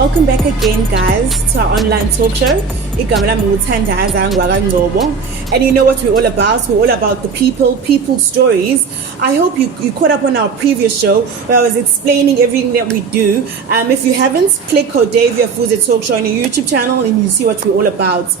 Welcome back again, guys, to our online talk show. And you know what we're all about? We're all about the people stories. I hope you caught up on our previous show where I was explaining everything that we do. If you haven't, click Hodaviah Fuze Talkshow on your YouTube channel and you'll see what we're all about.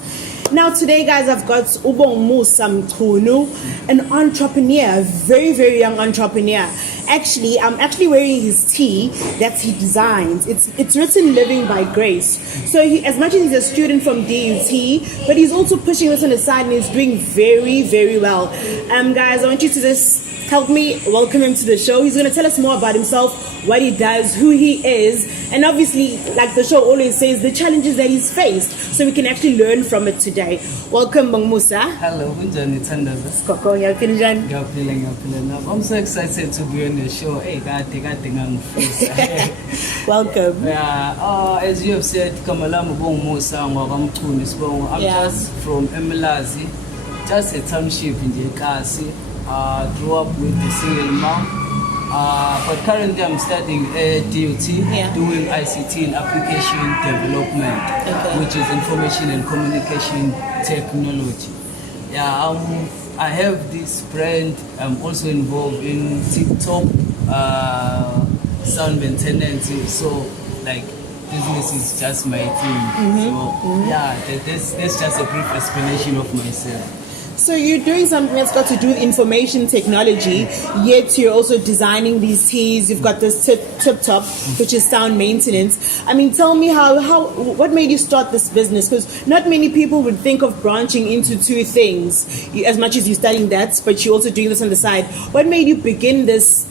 Now today, guys, I've got Bongmusa Mchunu, an entrepreneur, a very, very young entrepreneur. Actually, I'm wearing his tee that he designed. It's written "Living by Grace." So as much as he's a student from DUT, but he's also pushing this on the side and he's doing very, very well. Guys, I want you to just help me welcome him to the show. He's going to tell us more about himself, what he does, who he is, and obviously, like the show always says, the challenges that he's faced, so we can actually learn from it today. Welcome, Bongmusa. Hello, I'm so excited to be on the show. Hey, welcome. As you have said, Kamalamu Bongmusa Mchunu. I'm just from Emelazi, just a township in Jekasi. Grew up with a single mom, but currently I'm studying DUT, doing ICT in application development, which is information and communication technology. I have this brand. I'm also involved in TikTok, sound maintenance. So, like, business is just my thing. That's just a brief explanation of myself. So you're doing something that's got to do with information technology, yet you're also designing these tees. You've got this tip top, which is sound maintenance. I mean, tell me what made you start this business? Because not many people would think of branching into two things, as much as you're studying that, but you're also doing this on the side. What made you begin these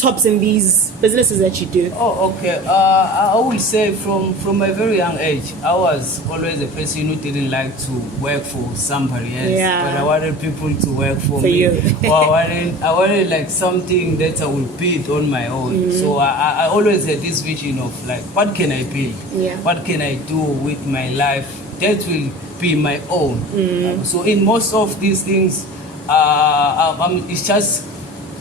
tops and these businesses that you do? Oh, okay. I will say from a very young age, I was always a person who didn't like to work for somebody else. But I wanted people to work for me. You. Well, I wanted like something that I would build on my own. So I always had this vision of like, what can I build? What can I do with my life that will be my own? So in most of these things, it's just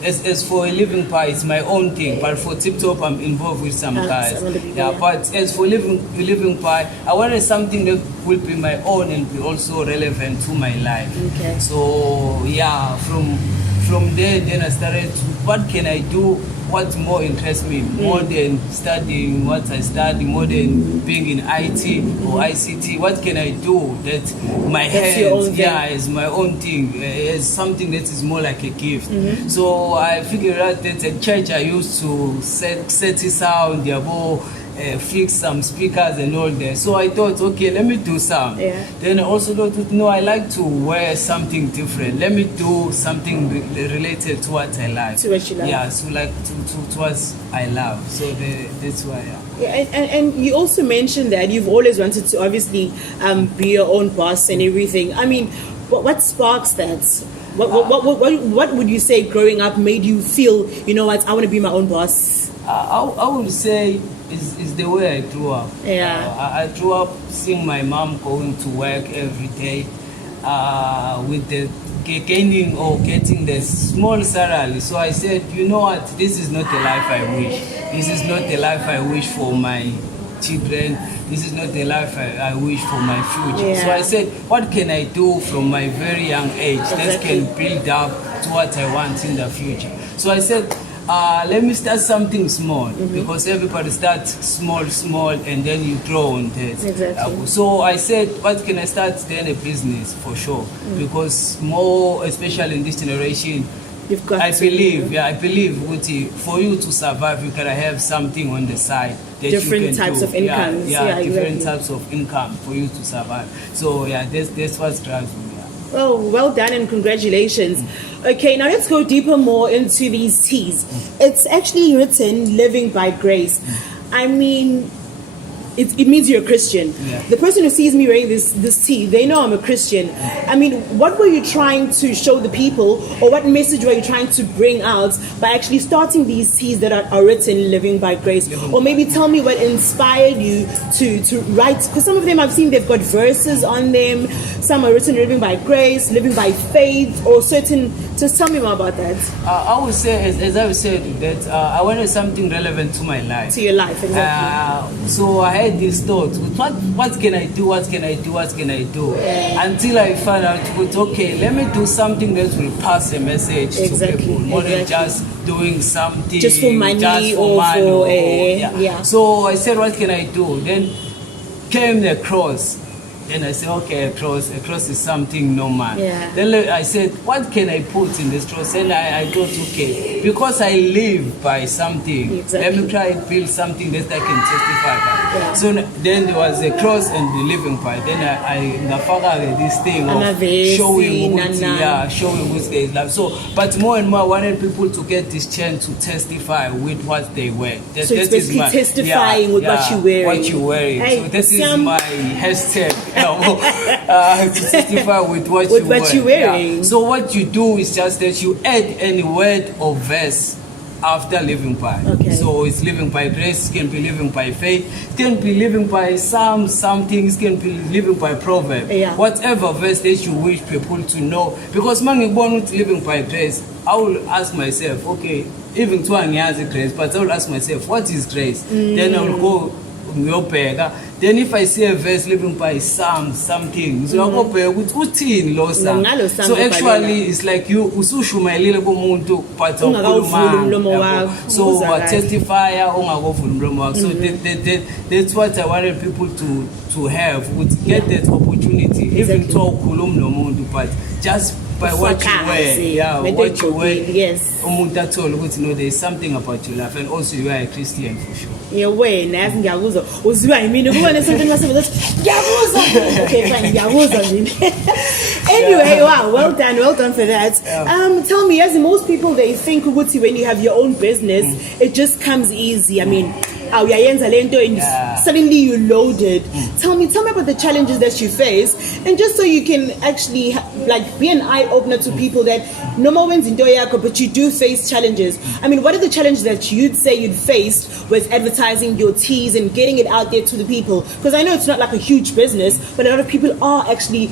as for a living pie, it's my own thing. But for Tip Top, I'm involved with some guys. But as for living pie, I wanted something that will be my own and be also relevant to my life. So from there, then I started to, what can I do? What more interests me? More than studying what I study, more than being in IT or ICT. What can I do that my hands, is my own thing, is something that is more like a gift. So I figured out that at church I used to set sound, fix some speakers and all that. So I thought, okay, let me do some. Then I also thought, no, I like to wear something different. Let me do something related to what I like. To what you like. Yeah, so like to what I love. So that's why. And you also mentioned that you've always wanted to obviously be your own boss and everything. I mean, what sparks that? What would you say growing up made you feel, you know what, I want to be my own boss? I would say is the way I grew up. I grew up seeing my mom going to work every day with the gaining or getting the small salary. So I said, you know what, this is not the life I wish. This is not the life I wish for my children. This is not the life I wish for my future. So I said, what can I do from my very young age that can build up to what I want in the future? So I said, let me start something small, because everybody starts small, and then you grow on that. So I said, what can I start? Then a business for sure, because more, especially in this generation, I believe, Uti, for you to survive, you gotta have something on the side. That different you can types do. of income. Different types of income for you to survive. So that's what's driving me. Oh, well done and congratulations. Okay, now let's go deeper more into these teas. It's actually written "Living by Grace." I mean, it means you're a Christian. The person who sees me wearing this tee, they know I'm a Christian. I mean, what were you trying to show the people, or what message were you trying to bring out by actually starting these teas that are written "Living by Grace"? Or maybe tell me what inspired you to write, because some of them I've seen they've got verses on them. Some are written "Living by Grace," "Living by Faith," or certain Just tell me more about that. I would say, as I said, that I wanted something relevant to my life. To your life, exactly. So I had this thought, what can I do, what can I do, what can I do? Until I found out, okay, let me do something that will pass a message to people, more than just doing something. Just for money So I said, what can I do? Then came the cross. Then I said, okay, a cross is something normal. Yeah. Then I said, what can I put in this cross? And I thought, okay, because I live by something, let me try and build something that I can testify by. Yeah. So then there was a cross and the living by. Then I found this thing of showing which there is love. So, but more and more, I wanted people to get this chance to testify with what they wear. So it's basically testifying with what you're wearing. What you're wearing. Hey, so this is my hashtag. To testify with what you're wearing. Yeah. So what you do is just that you add any word or verse after living by. Okay. So it's living by grace, it can be living by faith, it can be living by some things, it can be living by proverb. Yeah. Whatever verse that you wish people to know. Because when you born with living by grace, I will ask myself, okay, even to a grace, but I will ask myself, what is grace? Then I will go then if I see a verse living by something, so I go back with utin lo sam. So actually it's like you usushumayelile kumuntu but awukhuluma. So testify ongakuvula umlomo wakho. So that's what I wanted people to have, would get that opportunity, even to ukhuluma nomuntu, but just by what you wear, what you wear. Yes. There is something about your life, and also you are a Christian for sure. Yeah, wait, okay, fine, anyway, wow, well done for that. Tell me, as most people, they think when you have your own business, it just comes easy. I mean, and suddenly you're loaded. Tell me about the challenges that you face, and just so you can actually be an eye opener to people that no more wins in Doyako, but you do face challenges. I mean, what are the challenges that you'd say you'd faced with advertising your teas and getting it out there to the people? Because I know it's not like a huge business, but a lot of people are actually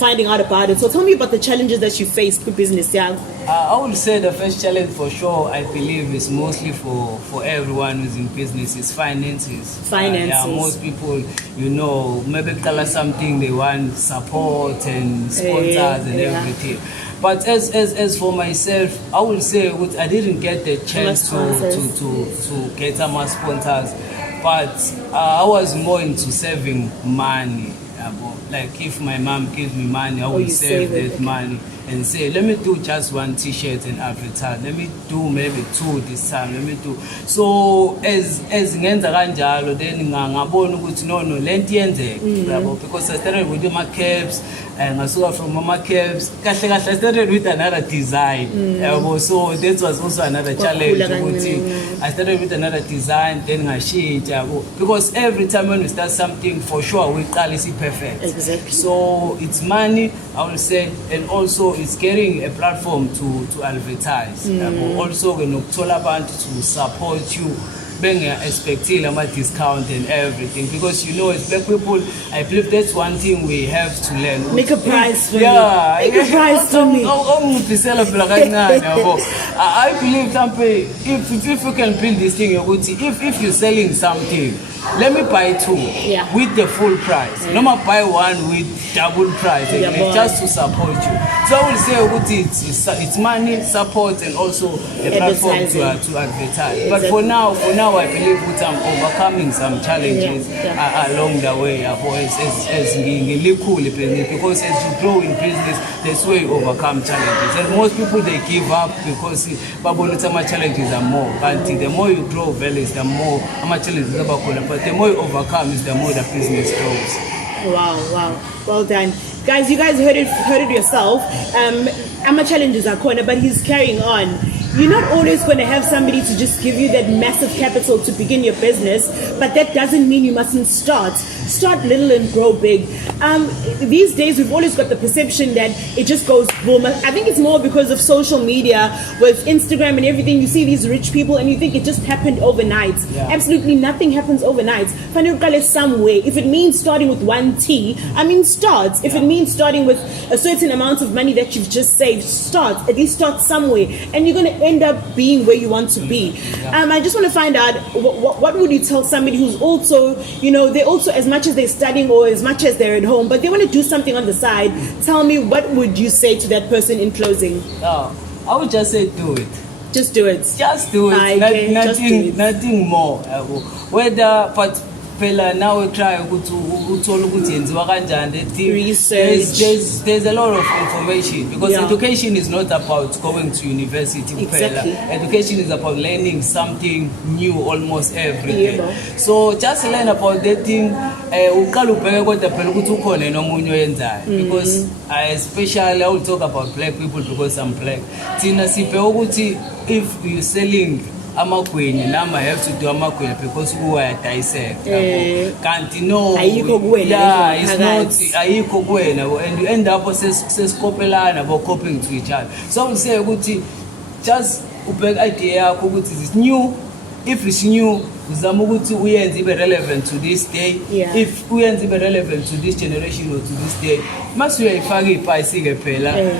finding out about it. So tell me about the challenges that you faced with business. I would say the first challenge for sure, I believe, is mostly for everyone who's in business is finances. Most people, maybe tell us something, they want support and sponsors and everything. But as for myself, I would say I didn't get the chance to get some sponsors, but I was more into saving money. Like if my mom gives me money, I will save that money and say, let me do just one t-shirt and advertise. Let me do maybe 2 this time. Let me do. So as ngenza kanjalo, then ngabona ukuthi no lento yenzeka, because I started with my caps and I saw from my caps. I started with another design. So that was also another challenge. I started with another design, then I change because every time when we start something, for sure we call it perfect. Exactly. So it's money, I will say, and also it's getting a platform to advertise. Also, when you tell about to support you, being expecting a discount and everything, because as black people, I believe that's one thing we have to learn. Make a price for me. Make a price for me. I believe something. If you can build this thing, if you're selling something, let me buy 2 with the full price. No more buy 1 with double price, just to support you. So I will say it's money, support, and also a platform to advertise. But for now, I believe I'm overcoming some challenges along the way. As really cool business, because as you grow in business, that's where you overcome challenges. And most people, they give up because challenges are more. But the more you grow, the more challenges are. But the more you overcome, the more the business grows. Wow. Well done. Guys, you guys heard it yourself. Ama challenges are corner, but he's carrying on. you're not always going to have somebody to just give you that massive capital to begin your business, but that doesn't mean you mustn't start. Start little and grow big. These days, we've always got the perception that it just goes boom. I think it's more because of social media, with Instagram and everything. You see these rich people and you think it just happened overnight. Yeah. Absolutely nothing happens overnight. Find it some way. If it means starting with 1 T, start. If it means starting with a certain amount of money that you've just saved, start. At least start somewhere. And you're going to end up being where you want to be. I just want to find out, what would you tell somebody who's also, they're also, as much as they're studying or as much as they're at home, but they want to do something on the side. Tell me, what would you say to that person in closing? I would just say do it. Just do it. Just do it. Okay, Nothing more. Whether but now we try research. There's a lot of information, because education is not about going to university. Exactly. Education is about learning something new almost every day. So just learn about that thing. Because especially I will talk about black people because I'm black. If you're selling amakwini, now I have to do amakwini because who are dissect. Can't know. Yeah, it's not ayiko gwena, and you end up says about coping to each other. So I would say just ubek idea is new. If it's new, we are relevant to this day. If we are relevant to this generation or to this day, must we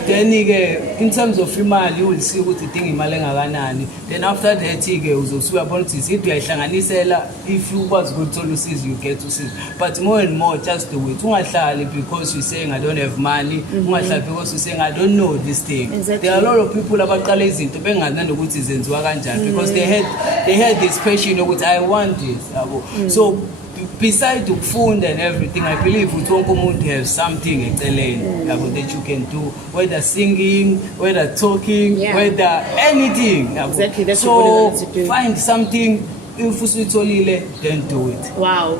then in terms of female, you will see what the thing in Malenga. Then after that, if you was good to see, you get to see. But more and more, just do it. Because you're saying I don't have money, because you're saying I don't know this thing. Exactly. There are a lot of people about to because they had this passion which I want it. So besides the phone and everything, I believe we don't have something that you can do, whether singing, whether talking, whether anything. Exactly, that's so what we want to do. Find something. Then do it. Wow.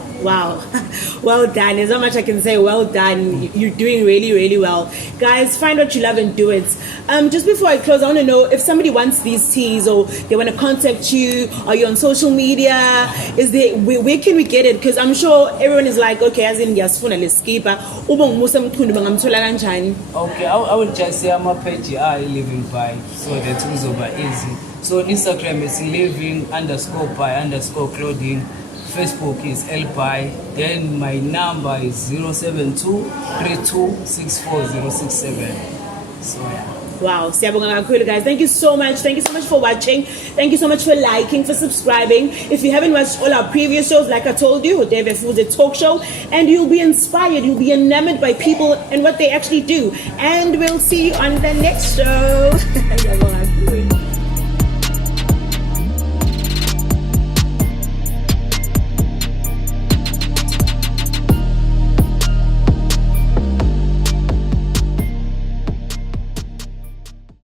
Well done. There's not much I can say. Well done. You're doing really, really well. Guys, find what you love and do it. Just before I close, I want to know if somebody wants these teas or they want to contact you. Are you on social media? Where can we get it? Because I'm sure everyone is like, okay, as in Yasfuna Leskipa, Bongmusa Mchunu bangamthola kanjani? Okay, I will just say I'm a page I living by, so that it's over easy. So Instagram is living_by_clothing. Facebook is LBY. Then my number is 072-3264-067. So Wow, guys, thank you so much. Thank you so much for watching. Thank you so much for liking, for subscribing. If you haven't watched all our previous shows, like I told you, Hodaviah Fuze Talkshow, and you'll be inspired, you'll be enamored by people and what they actually do. And we'll see you on the next show.